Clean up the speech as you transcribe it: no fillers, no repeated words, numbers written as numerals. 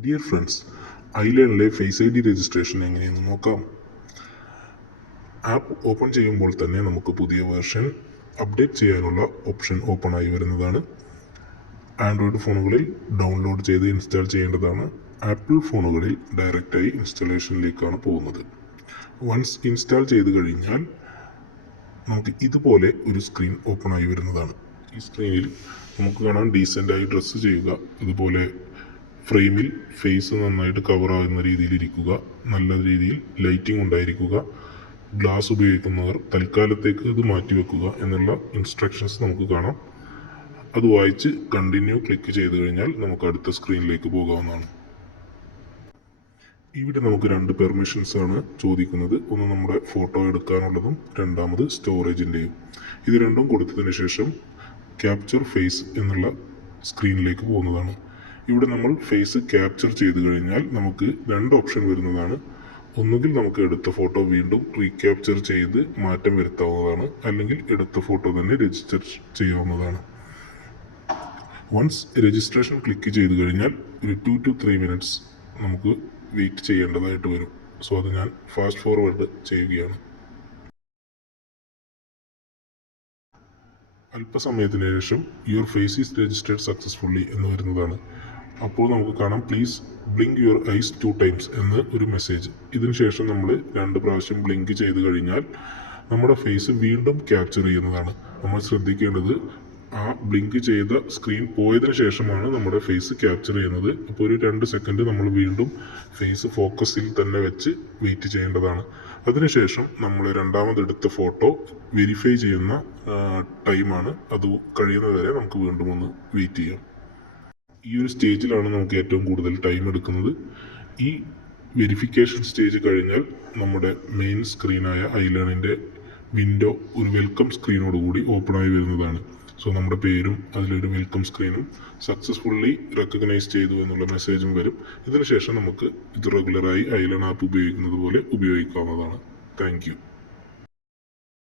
Dear friends, ഐലേണിലെ face I D registration എങ്ങനെയെന്ന് നോക്കാം. ആപ്പ് ഓപ്പൺ ചെയ്യുമ്പോൾ തന്നെ നമുക്ക് പുതിയ വേർഷൻ അപ്ഡേറ്റ് ചെയ്യാനുള്ള ഓപ്ഷൻ ഓപ്പൺ ആയി വരുന്നതാണ്. ആൻഡ്രോയിഡ് ഫോണുകളിൽ ഡൗൺലോഡ് ചെയ്ത് ഇൻസ്റ്റാൾ ചെയ്യേണ്ടതാണ്. ആപ്പിൾ ഫോണുകളിൽ ഡയറക്റ്റായി ഇൻസ്റ്റലേഷനിലേക്കാണ് പോകുന്നത്. വൺസ് ഇൻസ്റ്റാൾ ചെയ്ത് കഴിഞ്ഞാൽ നമുക്ക് ഇതുപോലെ ഒരു സ്ക്രീൻ ഓപ്പൺ ആയി വരുന്നതാണ്. ഈ സ്ക്രീനിൽ നമുക്ക് കാണാം ഡീസൻ്റായി ഡ്രസ്സ് ചെയ്യുക, ഇതുപോലെ ഫ്രെയിമിൽ ഫേസ് നന്നായിട്ട് കവറാകുന്ന രീതിയിൽ ഇരിക്കുക, നല്ല രീതിയിൽ ലൈറ്റിംഗ് ഉണ്ടായിരിക്കുക, ഗ്ലാസ് ഉപയോഗിക്കുന്നവർ തൽക്കാലത്തേക്ക് ഇത് മാറ്റിവെക്കുക എന്നുള്ള ഇൻസ്ട്രക്ഷൻസ് നമുക്ക് കാണാം. അത് വായിച്ച് കണ്ടിന്യൂ ക്ലിക്ക് ചെയ്ത് കഴിഞ്ഞാൽ നമുക്ക് അടുത്ത സ്ക്രീനിലേക്ക് പോകാവുന്നതാണ്. ഇവിടെ നമുക്ക് രണ്ട് പെർമിഷൻസ് ആണ് ചോദിക്കുന്നത്. ഒന്ന് നമ്മുടെ ഫോട്ടോ എടുക്കാനുള്ളതും രണ്ടാമത് സ്റ്റോറേജിൻ്റെയും. ഇത് രണ്ടും കൊടുത്തതിന് ശേഷം ക്യാപ്ചർ ഫേസ് എന്നുള്ള സ്ക്രീനിലേക്ക് പോകുന്നതാണ്. ഇവിടെ നമ്മൾ ഫേസ് ക്യാപ്ചർ ചെയ്ത് കഴിഞ്ഞാൽ നമുക്ക് രണ്ട് ഓപ്ഷൻ വരുന്നതാണ്. ഒന്നുകിൽ നമുക്ക് എടുത്ത ഫോട്ടോ വീണ്ടും റീക്യാപ്ചർ ചെയ്ത് മാറ്റം വരുത്താവുന്നതാണ്, അല്ലെങ്കിൽ എടുത്ത ഫോട്ടോ തന്നെ രജിസ്റ്റർ ചെയ്യാവുന്നതാണ്. വൺസ് രജിസ്ട്രേഷൻ ക്ലിക്ക് ചെയ്ത് കഴിഞ്ഞാൽ ഒരു 2 to 3 minutes നമുക്ക് വെയിറ്റ് ചെയ്യേണ്ടതായിട്ട് വരും. സോ അത് ഞാൻ ഫാസ്റ്റ് ഫോർവേഡ് ചെയ്യുകയാണ്. അല്പസമയത്തിന് ശേഷം your face is registered successfully എന്ന് വരുന്നതാണ്. അപ്പോൾ നമുക്ക് കാണാം please blink your eyes 2 times എന്ന് ഒരു മെസ്സേജ്. ഇതിന് ശേഷം നമ്മൾ 2 പ്രാവശ്യം ബ്ലിങ്ക് ചെയ്ത് കഴിഞ്ഞാൽ നമ്മുടെ ഫേസ് വീണ്ടും ക്യാപ്ചർ ചെയ്യുന്നതാണ്. നമ്മൾ ശ്രദ്ധിക്കേണ്ടത് ആ ബ്ലിങ്ക് ചെയ്ത സ്ക്രീൻ പോയതിന് ശേഷമാണ് നമ്മുടെ ഫേസ് ക്യാപ്ചർ ചെയ്യുന്നത്. അപ്പോൾ ഒരു 2 സെക്കൻഡ് നമ്മൾ വീണ്ടും ഫേസ് ഫോക്കസിൽ തന്നെ വെച്ച് വെയിറ്റ് ചെയ്യേണ്ടതാണ്. അതിനുശേഷം നമ്മൾ രണ്ടാമതെടുത്ത ഫോട്ടോ വെരിഫൈ ചെയ്യുന്ന ടൈമാണ്. അത് കഴിയുന്നതുവരെ നമുക്ക് വീണ്ടും ഒന്ന് വെയിറ്റ് ചെയ്യാം. ഈ ഒരു സ്റ്റേജിലാണ് നമുക്ക് ഏറ്റവും കൂടുതൽ ടൈം എടുക്കുന്നത്. ഈ വെരിഫിക്കേഷൻ സ്റ്റേജ് കഴിഞ്ഞാൽ നമ്മുടെ മെയിൻ സ്ക്രീനായ ഐലേണിൻ്റെ വിൻഡോ ഒരു വെൽക്കം സ്ക്രീനോടുകൂടി ഓപ്പണായി വരുന്നതാണ്. സോ നമ്മുടെ പേരും അതിലൊരു വെൽക്കം സ്ക്രീനും സക്സസ്ഫുള്ളി റെക്കഗ്നൈസ് ചെയ്തു എന്നുള്ള മെസ്സേജും വരും. ഇതിനുശേഷം നമുക്ക് ഇത് റെഗുലറായി ഐലേൺ ആപ്പ് ഉപയോഗിക്കുന്നത് പോലെ ഉപയോഗിക്കാവുന്നതാണ്. Thank you.